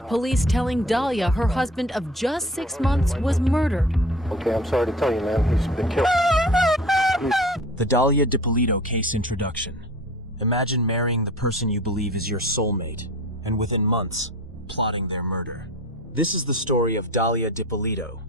Police telling Dalia her husband of just 6 months was murdered. Okay, I'm sorry to tell you, man. He's been killed. The Dalia Dippolito case introduction. Imagine marrying the person you believe is your soulmate, and within months, plotting their murder. This is the story of Dalia Dippolito.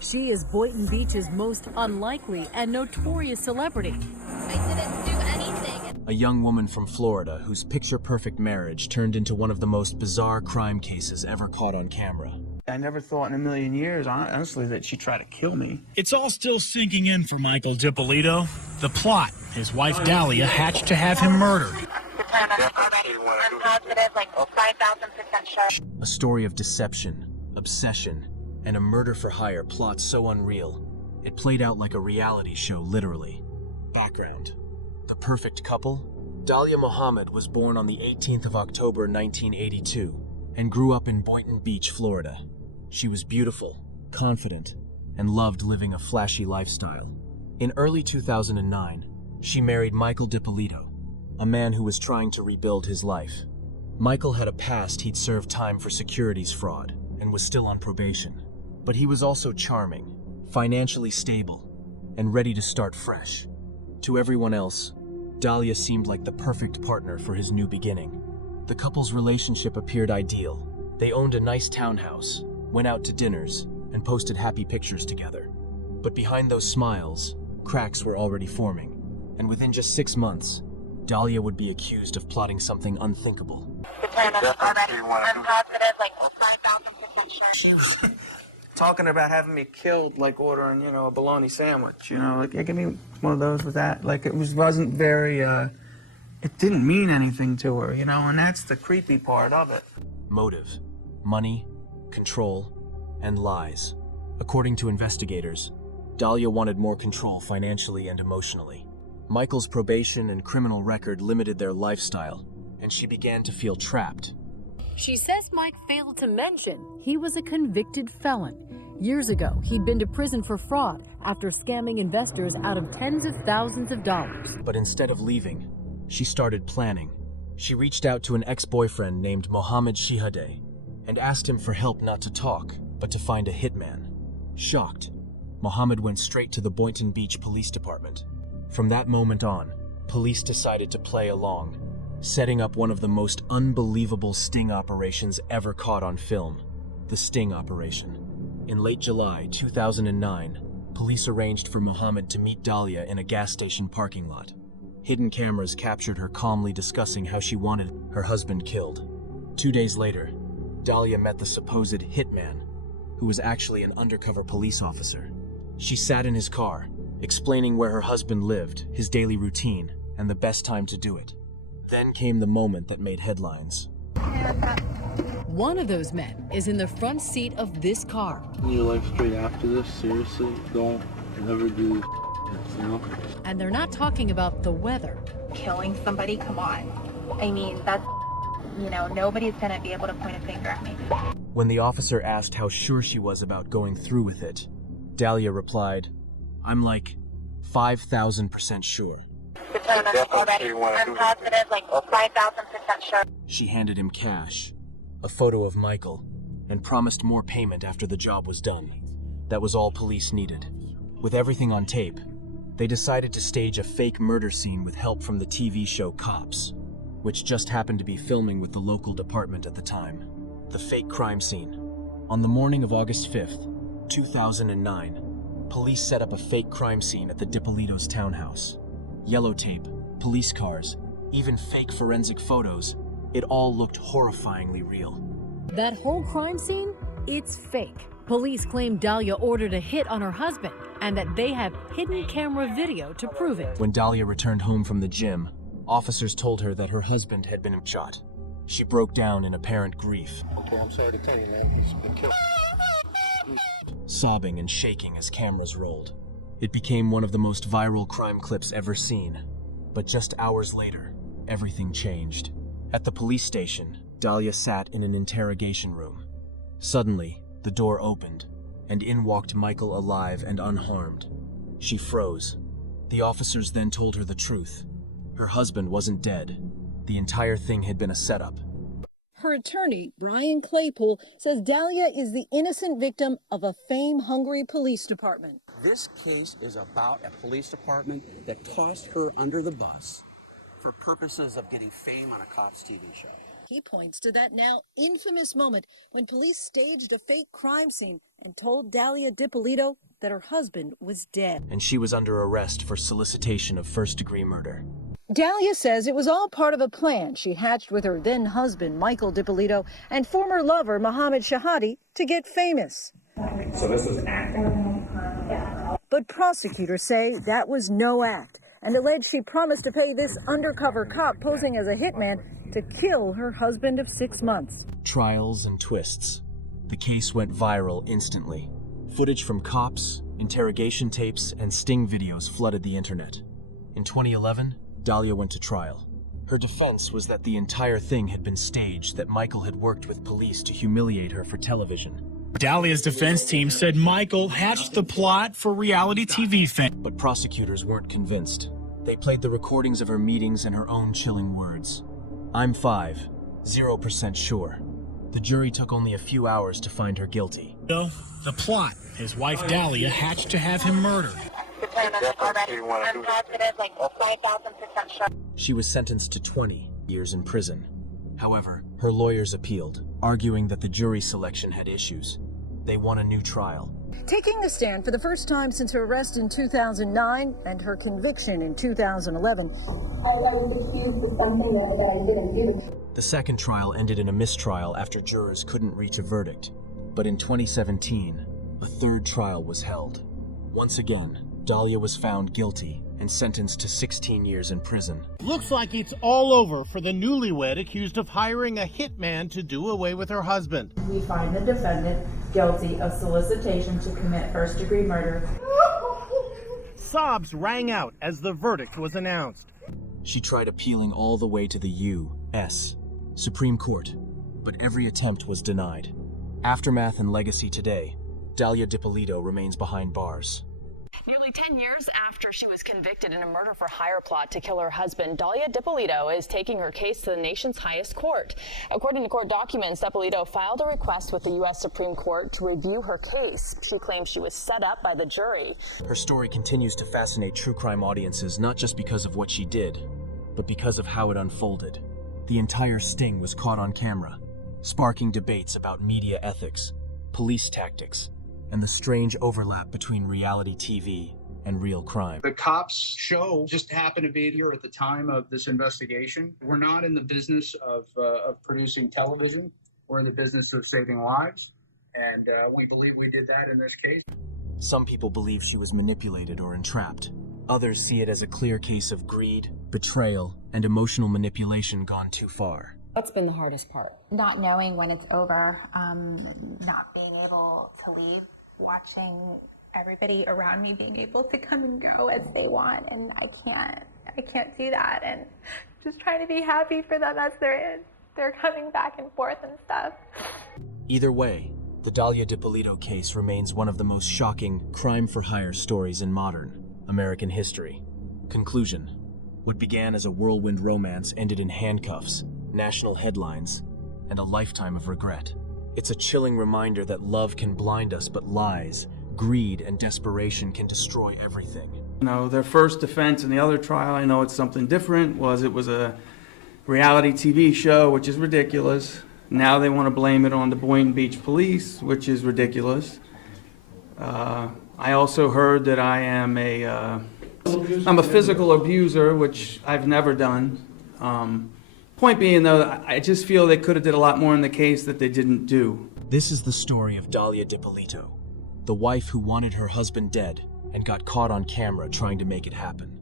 She is Boynton Beach's most unlikely and notorious celebrity. I didn't do anything. A young woman from Florida whose picture-perfect marriage turned into one of the most bizarre crime cases ever caught on camera. I never thought in a million years, honestly, that she'd try to kill me. It's all still sinking in for Michael Dippolito. The plot, his wife Dalia hatched to have him murdered. I'm positive, like 5,000% sure. A story of deception, obsession, and a murder-for-hire plot so unreal, it played out like a reality show, literally. Background. The perfect couple? Dalia Muhammad was born on the 18th of October 1982 and grew up in Boynton Beach, Florida. She was beautiful, confident, and loved living a flashy lifestyle. In early 2009, she married Michael Dippolito, a man who was trying to rebuild his life. Michael had a past. He'd served time for securities fraud and was still on probation. But he was also charming, financially stable, and ready to start fresh. To everyone else, Dalia seemed like the perfect partner for his new beginning. The couple's relationship appeared ideal. They owned a nice townhouse, went out to dinners, and posted happy pictures together. But behind those smiles, cracks were already forming. And within just 6 months, Dalia would be accused of plotting something unthinkable. I'm positive, like 5,000% sure. She was talking about having me killed, like ordering, a bologna sandwich, like, give me one of those with that. Like, wasn't very, it didn't mean anything to her, and that's the creepy part of it. Motive, money, control, and lies. According to investigators, Dalia wanted more control financially and emotionally. Michael's probation and criminal record limited their lifestyle, and she began to feel trapped. She says Mike failed to mention he was a convicted felon. Years ago, he'd been to prison for fraud after scamming investors out of tens of thousands of dollars. But instead of leaving, she started planning. She reached out to an ex-boyfriend named Mohammed Shihadeh and asked him for help not to talk, but to find a hitman. Shocked, Mohammed went straight to the Boynton Beach Police Department. From that moment on, police decided to play along, setting up one of the most unbelievable sting operations ever caught on film, the Sting Operation. In late July 2009, police arranged for Mohammed to meet Dalia in a gas station parking lot. Hidden cameras captured her calmly discussing how she wanted her husband killed. 2 days later, Dalia met the supposed hitman, who was actually an undercover police officer. She sat in his car, explaining where her husband lived, his daily routine, and the best time to do it. Then came the moment that made headlines. One of those men is in the front seat of this car. Your life straight after this, seriously, don't ever do this, And they're not talking about the weather. Killing somebody, come on. I mean, that's, nobody's gonna be able to point a finger at me. When the officer asked how sure she was about going through with it, Dalia replied, "I'm like 5,000% sure." I'm positive, like 5,000% sure. She handed him cash, a photo of Michael, and promised more payment after the job was done. That was all police needed. With everything on tape, they decided to stage a fake murder scene with help from the TV show Cops, which just happened to be filming with the local department at the time. The fake crime scene. On the morning of August 5th, 2009, police set up a fake crime scene at the Dippolito's townhouse. Yellow tape, police cars, even fake forensic photos, it all looked horrifyingly real. That whole crime scene? It's fake. Police claim Dalia ordered a hit on her husband and that they have hidden camera video to prove it. When Dalia returned home from the gym, officers told her that her husband had been shot. She broke down in apparent grief. Okay, I'm sorry to tell you, man. He's been killed. Sobbing and shaking as cameras rolled. It became one of the most viral crime clips ever seen. But just hours later, everything changed. At the police station, Dalia sat in an interrogation room. Suddenly, the door opened, and in walked Michael alive and unharmed. She froze. The officers then told her the truth. Her husband wasn't dead. The entire thing had been a setup. Her attorney, Brian Claypool, says Dalia is the innocent victim of a fame-hungry police department. This case is about a police department that tossed her under the bus for purposes of getting fame on a cops TV show. He points to that now infamous moment when police staged a fake crime scene and told Dalia Dippolito that her husband was dead. And she was under arrest for solicitation of first-degree murder. Dalia says it was all part of a plan she hatched with her then-husband, Michael Dippolito, and former lover, Mohammed Shahadi, to get famous. So this was acting? But prosecutors say that was no act and allege she promised to pay this undercover cop posing as a hitman to kill her husband of 6 months. Trials and twists. The case went viral instantly. Footage from cops, interrogation tapes, and sting videos flooded the internet. In 2011, Dalia went to trial. Her defense was that the entire thing had been staged, that Michael had worked with police to humiliate her for television. Dalia's defense team said Michael hatched the plot for reality TV fame. But prosecutors weren't convinced. They played the recordings of her meetings and her own chilling words. "I'm 0% sure." The jury took only a few hours to find her guilty. The plot, his wife Dalia hatched to have him murdered. She was sentenced to 20 years in prison. However, her lawyers appealed, arguing that the jury selection had issues. They won a new trial. Taking the stand for the first time since her arrest in 2009 and her conviction in 2011. I was accused of something that I didn't do. The second trial ended in a mistrial after jurors couldn't reach a verdict. But in 2017, a third trial was held. Once again, Dalia was found guilty and sentenced to 16 years in prison. Looks like it's all over for the newlywed accused of hiring a hitman to do away with her husband. We find the defendant guilty of solicitation to commit first-degree murder. Sobs rang out as the verdict was announced. She tried appealing all the way to the U.S. Supreme Court, but every attempt was denied. Aftermath and legacy today, Dalia Dippolito remains behind bars. Nearly 10 years after she was convicted in a murder for hire plot to kill her husband, Dalia Dippolito is taking her case to the nation's highest court. According to court documents, Dippolito filed a request with the U.S. Supreme Court to review her case. She claims she was set up by the jury. Her story continues to fascinate true crime audiences, not just because of what she did, but because of how it unfolded. The entire sting was caught on camera, sparking debates about media ethics, police tactics, and the strange overlap between reality TV and real crime. The cops show just happened to be here at the time of this investigation. We're not in the business of producing television. We're in the business of saving lives, and we believe we did that in this case. Some people believe she was manipulated or entrapped. Others see it as a clear case of greed, betrayal, and emotional manipulation gone too far. What's been the hardest part? Not knowing when it's over, not being able to leave, watching everybody around me being able to come and go as they want, and I can't do that, and just trying to be happy for them as they're coming back and forth and stuff. Either way, the Dalia Dippolito case remains one of the most shocking crime-for-hire stories in modern American history. Conclusion: what began as a whirlwind romance ended in handcuffs, national headlines, and a lifetime of regret. It's a chilling reminder that love can blind us, but lies, greed, and desperation can destroy everything. You know, their first defense in the other trial, I know it's something different, it was a reality TV show, which is ridiculous. Now they want to blame it on the Boynton Beach police, which is ridiculous. I also heard that I'm a physical abuser, which I've never done. Point being, though, I just feel they could have did a lot more in the case that they didn't do. This is the story of Dalia Dippolito, the wife who wanted her husband dead and got caught on camera trying to make it happen.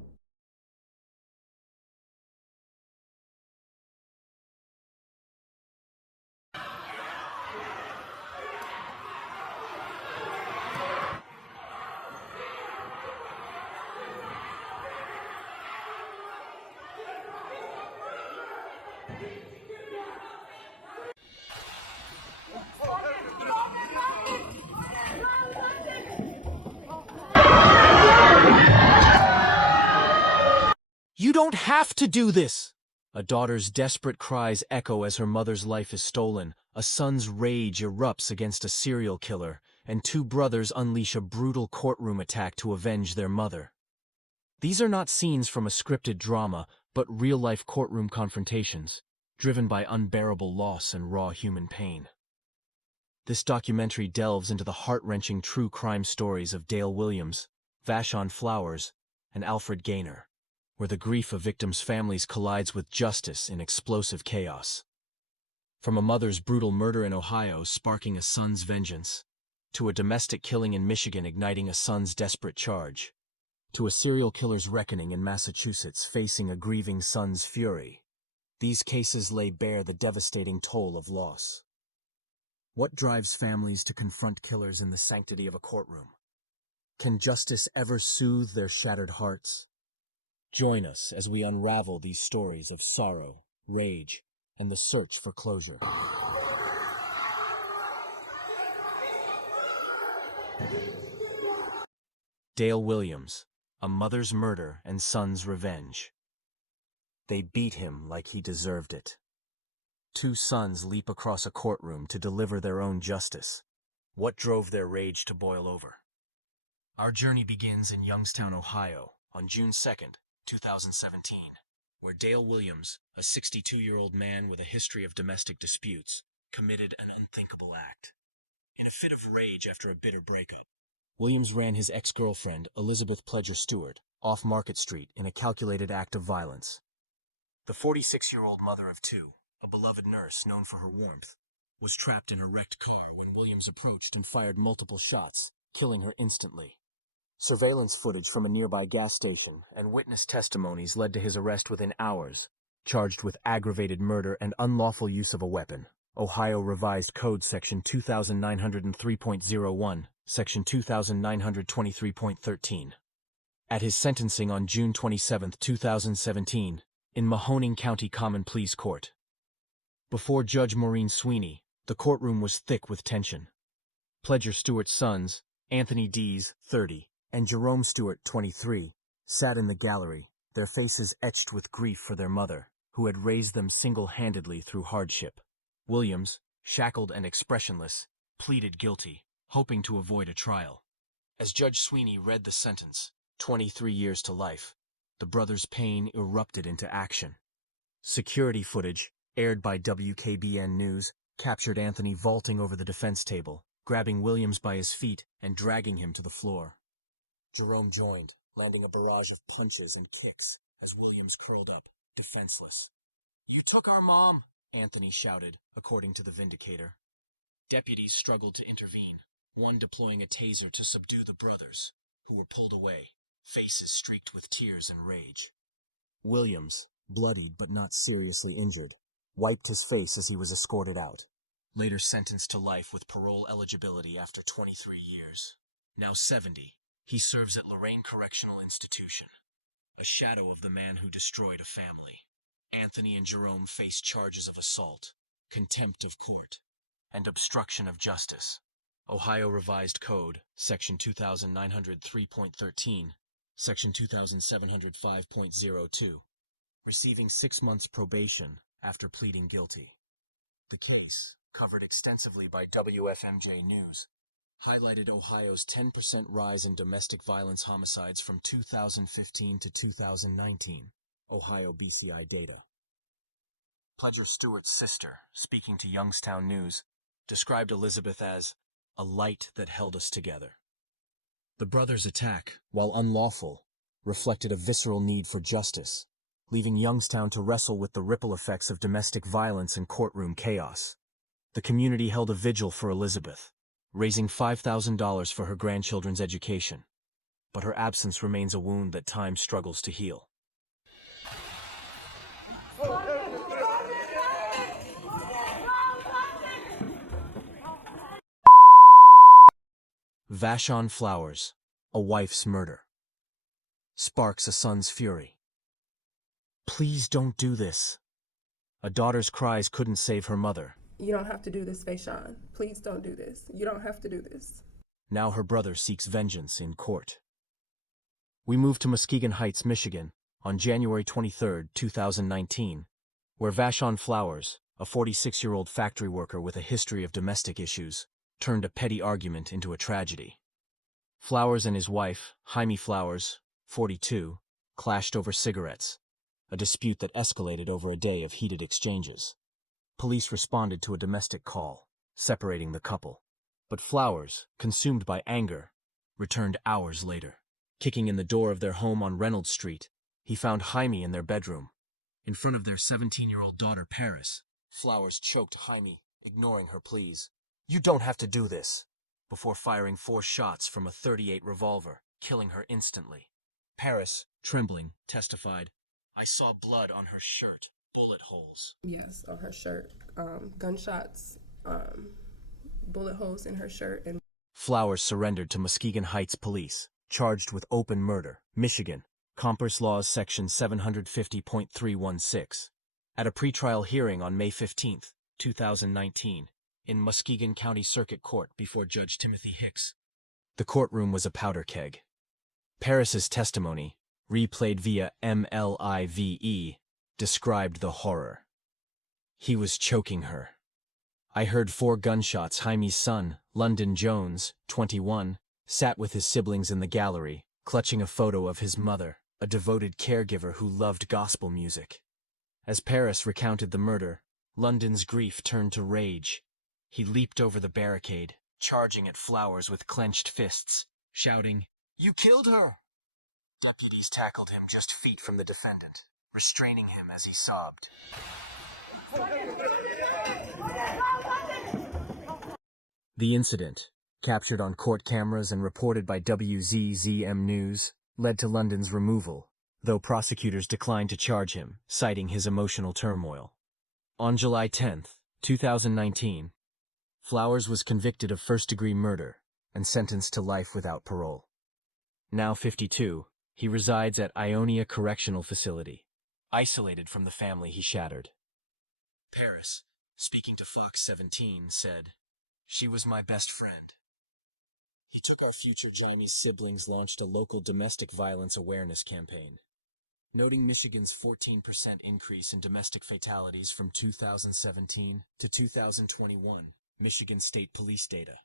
You don't have to do this. A daughter's desperate cries echo as her mother's life is stolen, a son's rage erupts against a serial killer, and two brothers unleash a brutal courtroom attack to avenge their mother. These are not scenes from a scripted drama, but real-life courtroom confrontations, driven by unbearable loss and raw human pain. This documentary delves into the heart-wrenching true crime stories of Dale Williams, Vashon Flowers, and Alfred Gainor, where the grief of victims' families collides with justice in explosive chaos. From a mother's brutal murder in Ohio sparking a son's vengeance, to a domestic killing in Michigan igniting a son's desperate charge, to a serial killer's reckoning in Massachusetts facing a grieving son's fury, these cases lay bare the devastating toll of loss. What drives families to confront killers in the sanctity of a courtroom? Can justice ever soothe their shattered hearts? Join us as we unravel these stories of sorrow, rage, and the search for closure. Dale Williams, a mother's murder and son's revenge. They beat him like he deserved it. Two sons leap across a courtroom to deliver their own justice. What drove their rage to boil over? Our journey begins in Youngstown, Ohio, on June 2nd, 2017, where Dale Williams, a 62-year-old man with a history of domestic disputes, committed an unthinkable act. In a fit of rage after a bitter breakup, Williams ran his ex-girlfriend, Elizabeth Pledger Stewart, off Market Street in a calculated act of violence. The 46-year-old mother of two, a beloved nurse known for her warmth, was trapped in her wrecked car when Williams approached and fired multiple shots, killing her instantly. Surveillance footage from a nearby gas station and witness testimonies led to his arrest within hours, charged with aggravated murder and unlawful use of a weapon. Ohio Revised Code Section 2903.01, Section 2923.13. At his sentencing on June 27, 2017, in Mahoning County Common Pleas Court. Before Judge Maureen Sweeney, the courtroom was thick with tension. Pledger Stewart's sons, Anthony Dees, 30, and Jerome Stewart, 23, sat in the gallery, their faces etched with grief for their mother, who had raised them single-handedly through hardship. Williams, shackled and expressionless, pleaded guilty, hoping to avoid a trial. As Judge Sweeney read the sentence, 23 years to life, the brothers' pain erupted into action. Security footage, aired by WKBN News, captured Anthony vaulting over the defense table, grabbing Williams by his feet and dragging him to the floor. Jerome joined, landing a barrage of punches and kicks as Williams curled up, defenseless. "You took our mom," Anthony shouted, according to the Vindicator. Deputies struggled to intervene, one deploying a taser to subdue the brothers, who were pulled away, faces streaked with tears and rage. Williams, bloodied but not seriously injured, wiped his face as he was escorted out. Later sentenced to life with parole eligibility after 23 years. Now 70, he serves at Lorraine Correctional Institution, a shadow of the man who destroyed a family. Anthony and Jerome face charges of assault, contempt of court, and obstruction of justice. Ohio Revised Code, Section 2903.13, Section 2705.02, receiving 6 months probation after pleading guilty. The case, covered extensively by WFMJ News, highlighted Ohio's 10% rise in domestic violence homicides from 2015 to 2019, Ohio BCI data. Pledger Stewart's sister, speaking to Youngstown News, described Elizabeth as a light that held us together. The brothers' attack, while unlawful, reflected a visceral need for justice, leaving Youngstown to wrestle with the ripple effects of domestic violence and courtroom chaos. The community held a vigil for Elizabeth, raising $5,000 for her grandchildren's education. But her absence remains a wound that time struggles to heal. Vashon Flowers, a wife's murder. Sparks a son's fury. "Please don't do this." A daughter's cries couldn't save her mother. "You don't have to do this, Vashon. Please don't do this. You don't have to do this." Now her brother seeks vengeance in court. We moved to Muskegon Heights, Michigan, on January 23, 2019, where Vashon Flowers, a 46-year-old factory worker with a history of domestic issues, turned a petty argument into a tragedy. Flowers and his wife, Haimey Flowers, 42, clashed over cigarettes, a dispute that escalated over a day of heated exchanges. Police responded to a domestic call, separating the couple. But Flowers, consumed by anger, returned hours later. Kicking in the door of their home on Reynolds Street, he found Haimey in their bedroom. In front of their 17-year-old daughter, Paris, Flowers choked Haimey, ignoring her pleas. "You don't have to do this," before firing 4 shots from a .38 revolver, killing her instantly. Paris, trembling, testified, "I saw blood on her shirt, bullet holes." Yes, on her shirt. Gunshots, bullet holes in her shirt. And Flowers surrendered to Muskegon Heights police, charged with open murder, Michigan, Compilation Laws Section 750.316. At a pretrial hearing on May 15, 2019, in Muskegon County Circuit Court before Judge Timothy Hicks. The courtroom was a powder keg. Paris's testimony, replayed via MLIVE, described the horror. "He was choking her. I heard 4 gunshots. Haimey's son, London Jones, 21, sat with his siblings in the gallery, clutching a photo of his mother, a devoted caregiver who loved gospel music." As Paris recounted the murder, London's grief turned to rage. He leaped over the barricade, charging at Flowers with clenched fists, shouting, "You killed her!" Deputies tackled him just feet from the defendant, restraining him as he sobbed. The incident, captured on court cameras and reported by WZZM News, led to London's removal, though prosecutors declined to charge him, citing his emotional turmoil. On July 10, 2019, Flowers was convicted of first-degree murder and sentenced to life without parole. Now 52, he resides at Ionia Correctional Facility, isolated from the family he shattered. Paris, speaking to Fox 17, said, "She was my best friend. He took our future." Haimey's siblings launched a local domestic violence awareness campaign, noting Michigan's 14% increase in domestic fatalities from 2017 to 2021, Michigan State Police data.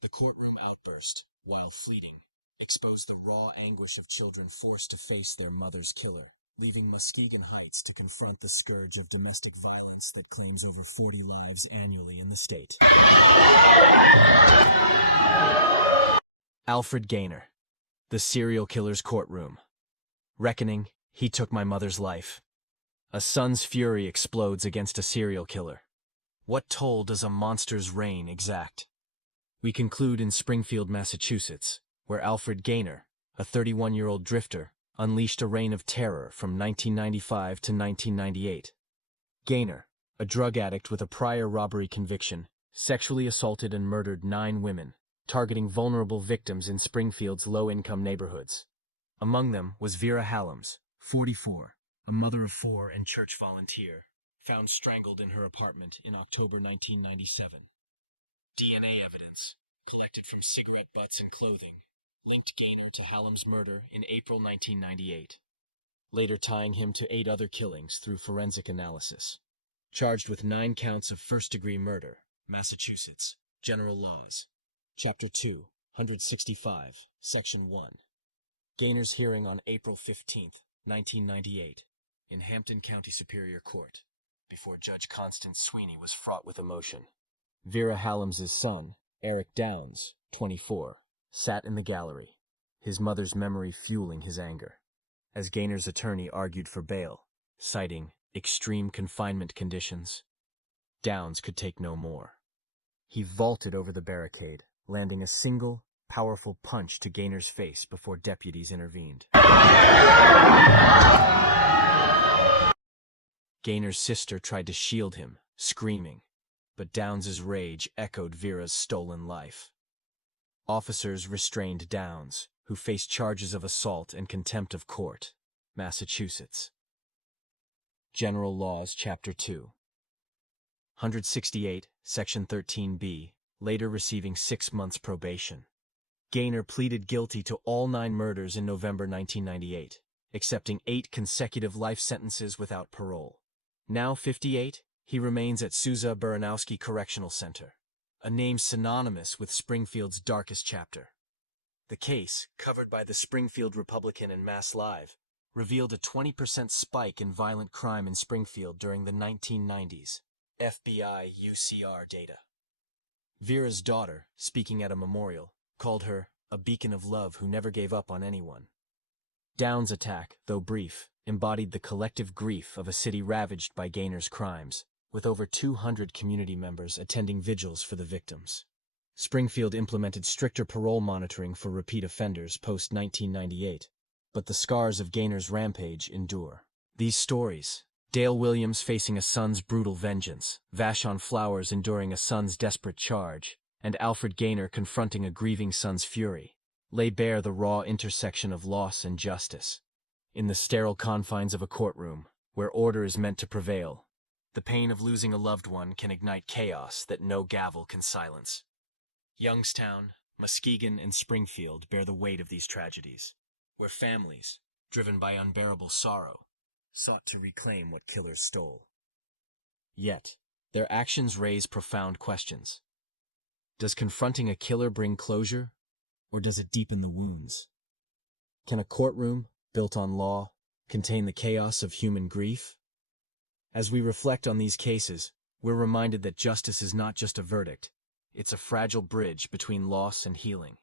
The courtroom outburst, while fleeting, exposed the raw anguish of children forced to face their mother's killer, leaving Muskegon Heights to confront the scourge of domestic violence that claims over 40 lives annually in the state. Alfred Gainor, the serial killer's courtroom. Reckoning, he took my mother's life. A son's fury explodes against a serial killer. What toll does a monster's reign exact? We conclude in Springfield, Massachusetts, where Alfred Gainor, a 31-year-old drifter, unleashed a reign of terror from 1995 to 1998. Gainor, a drug addict with a prior robbery conviction, sexually assaulted and murdered 9 women, targeting vulnerable victims in Springfield's low-income neighborhoods. Among them was Vera Hallams, 44, a mother of 4 and church volunteer, found strangled in her apartment in October 1997. DNA evidence, collected from cigarette butts and clothing, linked Gainor to Hallams' murder in April 1998, later tying him to 8 other killings through forensic analysis. Charged with 9 counts of first-degree murder, Massachusetts, General Laws, Chapter 2, 165, Section 1. Gainor's hearing on April 15, 1998, in Hampton County Superior Court, before Judge Constance Sweeney was fraught with emotion. Vera Hallams' son, Eric Downs, 24, sat in the gallery, his mother's memory fueling his anger, as Gainor's attorney argued for bail, citing extreme confinement conditions. Downs could take no more. He vaulted over the barricade, landing a single, powerful punch to Gainor's face before deputies intervened. Gainor's sister tried to shield him, screaming, but Downs' rage echoed Vera's stolen life. Officers restrained Downs, who faced charges of assault and contempt of court, Massachusetts. General Laws, Chapter 2. 168, Section 13b, later receiving 6 months probation. Gainor pleaded guilty to all 9 murders in November 1998, accepting 8 consecutive life sentences without parole. Now 58, he remains at Souza Baranowski Correctional Center, a name synonymous with Springfield's darkest chapter. The case, covered by the Springfield Republican and Mass Live, revealed a 20% spike in violent crime in Springfield during the 1990s, FBI UCR data. Vera's daughter, speaking at a memorial, called her a beacon of love who never gave up on anyone. Down's attack, though brief, embodied the collective grief of a city ravaged by Gainor's crimes, with over 200 community members attending vigils for the victims. Springfield implemented stricter parole monitoring for repeat offenders post-1998, but the scars of Gainor's rampage endure. These stories, Dale Williams facing a son's brutal vengeance, Vashon Flowers enduring a son's desperate charge, and Alfred Gainor confronting a grieving son's fury, lay bare the raw intersection of loss and justice. In the sterile confines of a courtroom, where order is meant to prevail, the pain of losing a loved one can ignite chaos that no gavel can silence. Youngstown, Muskegon, and Springfield bear the weight of these tragedies, where families, driven by unbearable sorrow, sought to reclaim what killers stole. Yet, their actions raise profound questions. Does confronting a killer bring closure, or does it deepen the wounds? Can a courtroom, built on law, contain the chaos of human grief? As we reflect on these cases, we're reminded that justice is not just a verdict, it's a fragile bridge between loss and healing.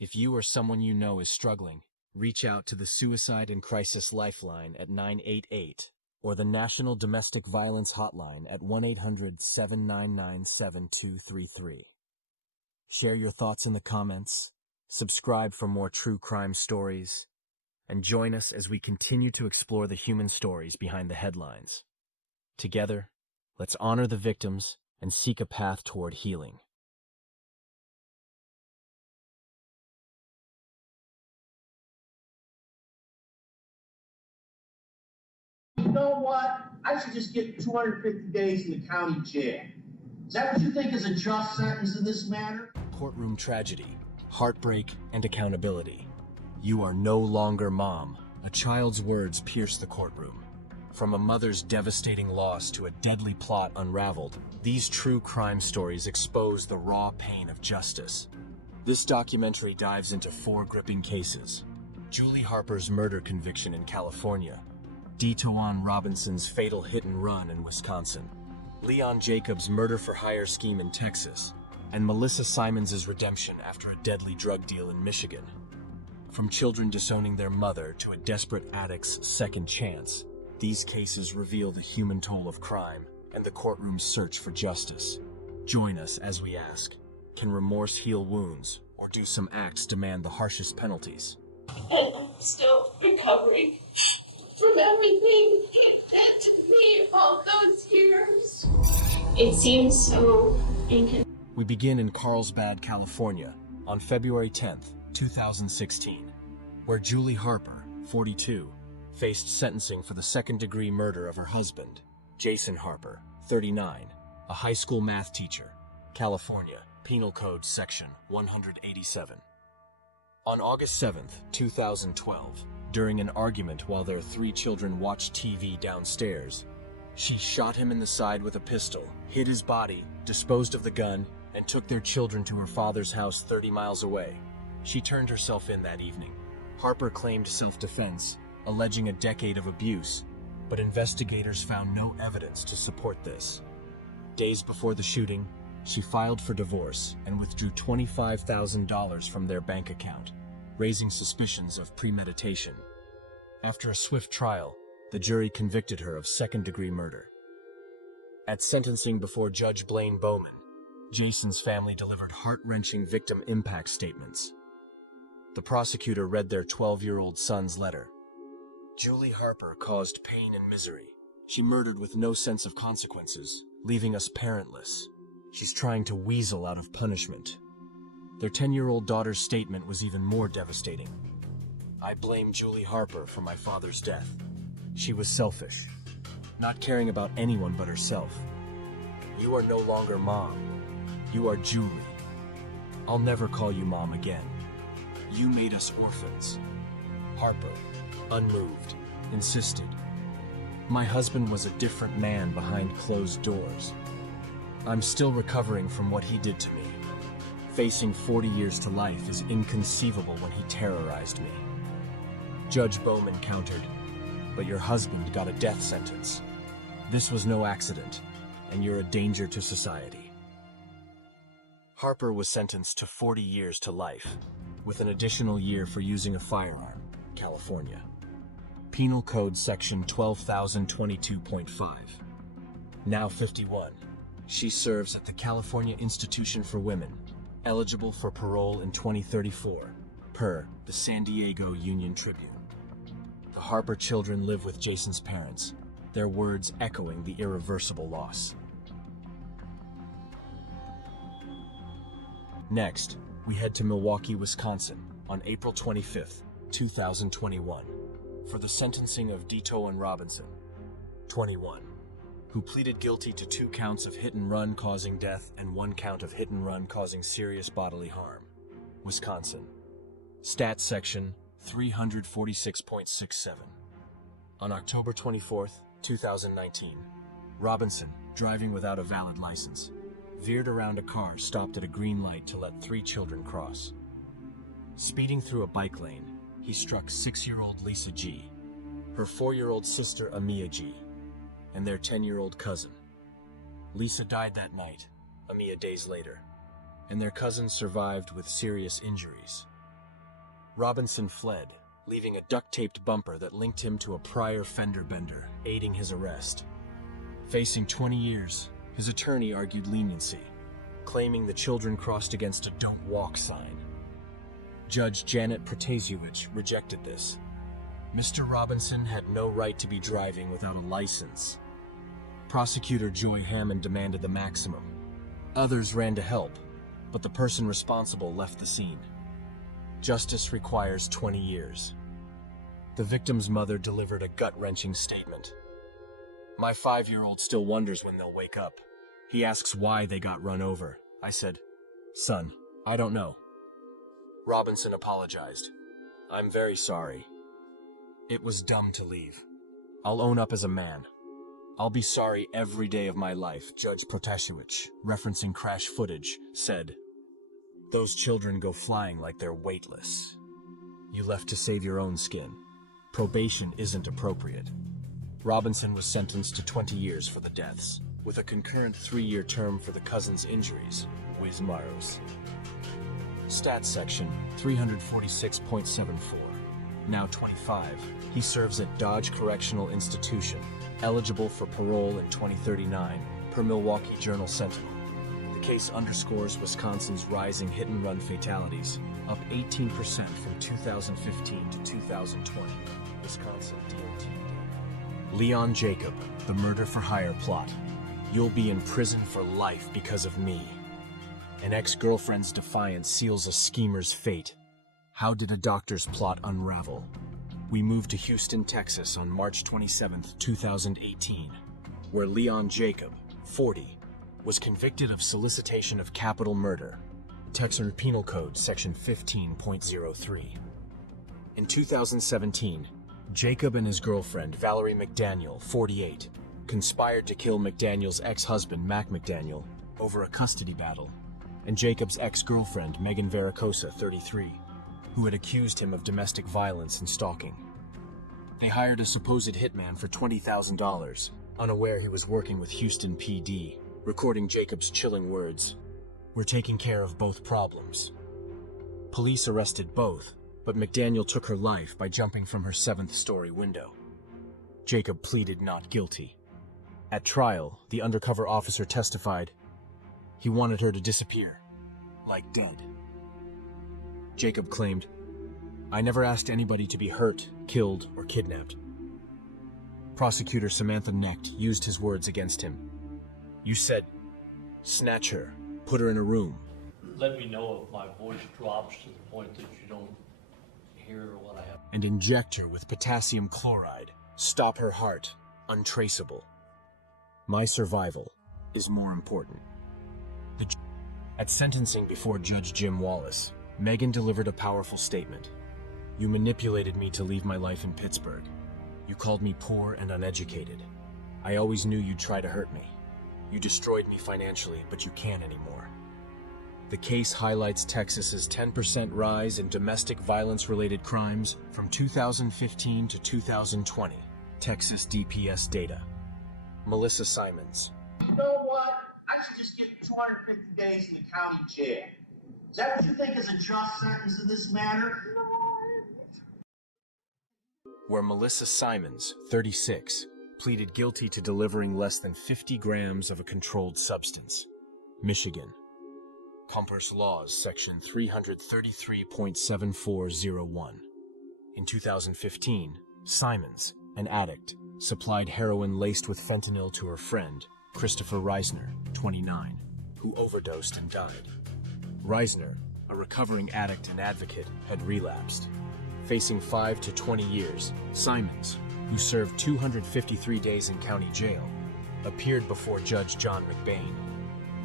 If you or someone you know is struggling, reach out to the Suicide and Crisis Lifeline at 988 or the National Domestic Violence Hotline at 1-800-799-7233. Share your thoughts in the comments, subscribe for more true crime stories, and join us as we continue to explore the human stories behind the headlines. Together, let's honor the victims and seek a path toward healing. You know what? I should just get 250 days in the county jail. Is that what you think is a just sentence in this matter? Courtroom tragedy, heartbreak, and accountability. You are no longer mom. A child's words pierce the courtroom. From a mother's devastating loss to a deadly plot unraveled, these true crime stories expose the raw pain of justice. This documentary dives into 4 gripping cases: Julie Harper's murder conviction in California, Dtoan Robinson's fatal hit-and-run in Wisconsin, Leon Jacobs' murder-for-hire scheme in Texas, and Melissa Simons's redemption after a deadly drug deal in Michigan. From children disowning their mother to a desperate addict's second chance, these cases reveal the human toll of crime and the courtroom's search for justice. Join us as we ask, can remorse heal wounds, or do some acts demand the harshest penalties? And I'm still recovering from everything he did to me all those years. It seems so inconvenient. We begin in Carlsbad, California, on February 10th, 2016, where Julie Harper, 42, faced sentencing for the second-degree murder of her husband, Jason Harper, 39, a high school math teacher, California, Penal Code Section 187. On August 7th, 2012, during an argument while their 3 children watched TV downstairs, she shot him in the side with a pistol, hid his body, disposed of the gun, and took their children to her father's house 30 miles away. She turned herself in that evening. Harper claimed self-defense, alleging a decade of abuse, but investigators found no evidence to support this. Days before the shooting, she filed for divorce and withdrew $25,000 from their bank account, raising suspicions of premeditation. After a swift trial, the jury convicted her of second-degree murder. At sentencing before Judge Blaine Bowman, Jason's family delivered heart-wrenching victim impact statements. The prosecutor read their 12-year-old son's letter. Julie Harper caused pain and misery. She murdered with no sense of consequences, leaving us parentless. She's trying to weasel out of punishment. Their 10-year-old daughter's statement was even more devastating. I blame Julie Harper for my father's death. She was selfish, not caring about anyone but herself. You are no longer mom. You are Julie. I'll never call you mom again. You made us orphans. Harper, unmoved, insisted. My husband was a different man behind closed doors. I'm still recovering from what he did to me. Facing 40 years to life is inconceivable when he terrorized me. Judge Bowman countered, but your husband got a death sentence. This was no accident, and you're a danger to society. Harper was sentenced to 40 years to life, with an additional year for using a firearm, California. Penal Code Section 12,022.5. Now 51, she serves at the California Institution for Women, eligible for parole in 2034, per the San Diego Union Tribune. The Harper children live with Jason's parents, their words echoing the irreversible loss. Next, we head to Milwaukee, Wisconsin on April 25th, 2021, for the sentencing of Dtoan Robinson, 21, who pleaded guilty to 2 counts of hit and run causing death and 1 count of hit and run causing serious bodily harm. Wisconsin. Stat Section 346.67. On October 24th, 2019, Robinson, driving without a valid license, veered around a car stopped at a green light to let 3 children cross. Speeding through a bike lane, he struck 6-year-old Lisa G., her 4-year-old sister Amia G., and their 10-year-old cousin. Lisa died that night, Amia days later, and their cousin survived with serious injuries. Robinson fled, leaving a duct-taped bumper that linked him to a prior fender bender, aiding his arrest. Facing 20 years, his attorney argued leniency, claiming the children crossed against a "Don't Walk" sign. Judge Janet Protasiewicz rejected this. Mr. Robinson had no right to be driving without a license. Prosecutor Joy Hammond demanded the maximum. Others ran to help, but the person responsible left the scene. Justice requires 20 years. The victim's mother delivered a gut-wrenching statement. My 5-year-old still wonders when they'll wake up. He asks why they got run over. I said, "Son, I don't know." Robinson apologized. "I'm very sorry. It was dumb to leave. I'll own up as a man. I'll be sorry every day of my life," Judge Protasiewicz, referencing crash footage, said. "Those children go flying like they're weightless. You left to save your own skin. Probation isn't appropriate." Robinson was sentenced to 20 years for the deaths, with a concurrent 3-year term for the cousin's injuries, Wiz Maros. Stat Section 346.74. Now 25, he serves at Dodge Correctional Institution, eligible for parole in 2039, per Milwaukee Journal Sentinel. The case underscores Wisconsin's rising hit-and-run fatalities, up 18% from 2015 to 2020. Wisconsin DOT. Leon Jacob, the murder-for-hire plot. You'll be in prison for life because of me. An ex-girlfriend's defiance seals a schemer's fate. How did a doctor's plot unravel? We moved to Houston, Texas on March 27, 2018, where Leon Jacob, 40, was convicted of solicitation of capital murder, Texas Penal Code Section 15.03. In 2017, Jacob and his girlfriend, Valerie McDaniel, 48, conspired to kill McDaniel's ex-husband, Mac McDaniel, over a custody battle, and Jacob's ex-girlfriend, Megan Vericosa, 33, who had accused him of domestic violence and stalking. They hired a supposed hitman for $20,000, unaware he was working with Houston PD, recording Jacob's chilling words, "We're taking care of both problems." Police arrested both, but McDaniel took her life by jumping from her 7th-story window. Jacob pleaded not guilty. At trial, the undercover officer testified, he wanted her to disappear, like dead. Jacob claimed, "I never asked anybody to be hurt, killed, or kidnapped." Prosecutor Samantha Knecht used his words against him. "You said, snatch her, put her in a room." Let me know if my voice drops to the point that you don't hear what I have. "And inject her with potassium chloride, stop her heart, untraceable. My survival is more important." At sentencing before Judge Jim Wallace, Megan delivered a powerful statement. "You manipulated me to leave my life in Pittsburgh. You called me poor and uneducated. I always knew you'd try to hurt me. You destroyed me financially, but you can't anymore. The case highlights Texas's 10% rise in domestic violence-related crimes from 2015 to 2020. Texas DPS data. Melissa Simons. You know what? I should just get 250 days in the county jail. Is that what you think is a just sentence in this matter? Where Melissa Simons, 36, pleaded guilty to delivering less than 50 grams of a controlled substance. Michigan. Commerce Laws, Section 333.7401. In 2015, Simons, an addict, supplied heroin laced with fentanyl to her friend, Christopher Reisner, 29, who overdosed and died. Reisner, a recovering addict and advocate, had relapsed. Facing 5 to 20 years, Simons, who served 253 days in county jail, appeared before Judge John McBain.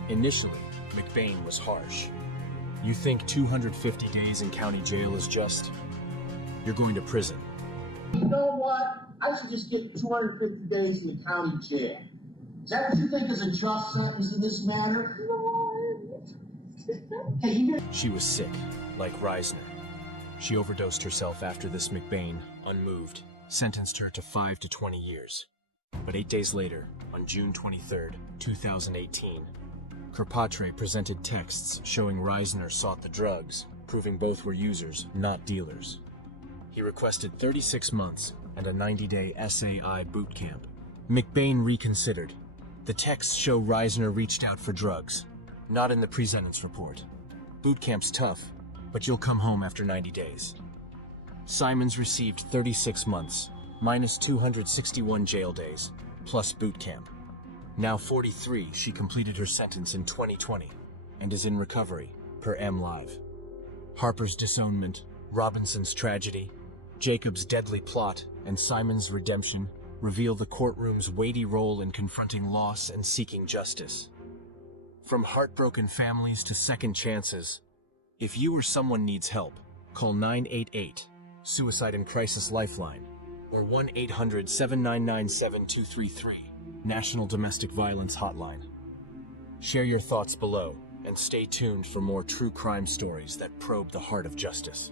Initially, McBain was harsh. You think 250 days in county jail is just? You're going to prison. You know what? I should just get 250 days in the county jail. Is that what you think is a just sentence in this matter? She was sick, like Reisner. She overdosed herself after this. McBain, unmoved, sentenced her to 5 to 20 years. But 8 days later, on June 23, 2018, Kirkpatrick presented texts showing Reisner sought the drugs, proving both were users, not dealers. He requested 36 months and a 90-day SAI boot camp. McBain reconsidered. The texts show Reisner reached out for drugs, not in the pre-sentence report. Boot camp's tough, but you'll come home after 90 days. Simons received 36 months, minus 261 jail days, plus boot camp. Now 43, she completed her sentence in 2020 and is in recovery, per MLive. Harper's disownment, Robinson's tragedy, Jacob's deadly plot, and Simons' redemption reveal the courtroom's weighty role in confronting loss and seeking justice. From heartbroken families to second chances, if you or someone needs help, call 988, Suicide and Crisis Lifeline, or 1-800-799-7233, National Domestic Violence Hotline. Share your thoughts below, and stay tuned for more true crime stories that probe the heart of justice.